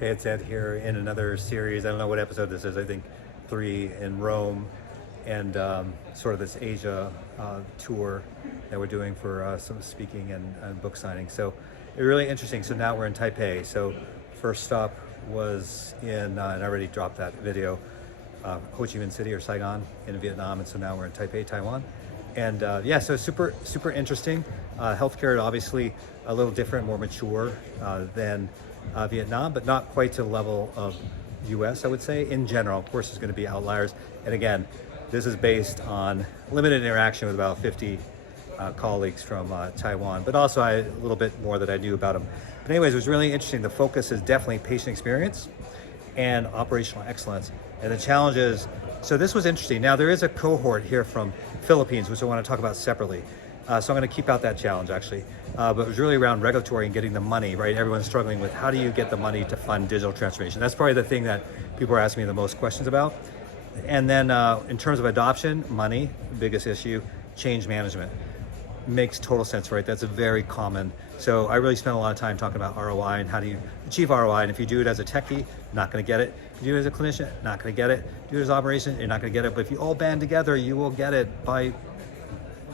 Hey, it's Ed here in another series. I don't know what episode this is. I think 3 in Rome, and sort of this Asia tour that we're doing for some speaking and book signing. So it's really interesting. So now we're in Taipei. So first stop was in, and I already dropped that video, Ho Chi Minh City or Saigon in Vietnam. And so now we're in Taipei, Taiwan. And yeah, so super interesting. Healthcare obviously a little different, more mature than Vietnam, but not quite to the level of US, I would say. In general, of course, there's going to be outliers. And again, this is based on limited interaction with about 50 colleagues from Taiwan, but also a little bit more that I knew about them. But anyways, it was really interesting. The focus is definitely patient experience and operational excellence. And the challenge is, so this was interesting. Now there is a cohort here from Philippines, which I want to talk about separately. So I'm going to keep out that challenge actually. But it was really around regulatory and getting the money, right? Everyone's struggling with how do you get the money to fund digital transformation? That's probably the thing that people are asking me the most questions about. And then in terms of adoption, money, biggest issue, change management. Makes total sense, right? That's a very common. So I really spent a lot of time talking about ROI and how do you achieve ROI. And if you do it as a techie, not going to get it. If you do it as a clinician, not going to get it. Do it as operation, you're not going to get it. But if you all band together, you will get it by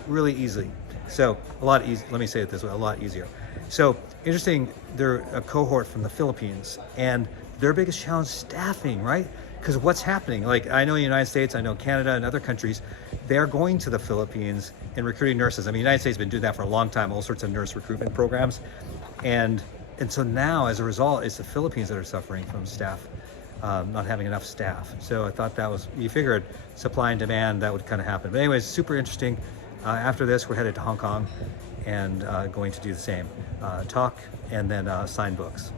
really easily. So a lot easy. Let me say it this way: a lot easier. So interesting. They're a cohort from the Philippines, and their biggest challenge is staffing, right? Because what's happening? Like I know in the United States, I know Canada and other countries, they're going to the Philippines and recruiting nurses. I mean, the United States has been doing that for a long time, all sorts of nurse recruitment programs. And so now, as a result, it's the Philippines that are suffering from staff, not having enough staff. So I thought that was, you figured supply and demand, that would kind of happen. But anyways, super interesting. After this, we're headed to Hong Kong and going to do the same, talk and then sign books.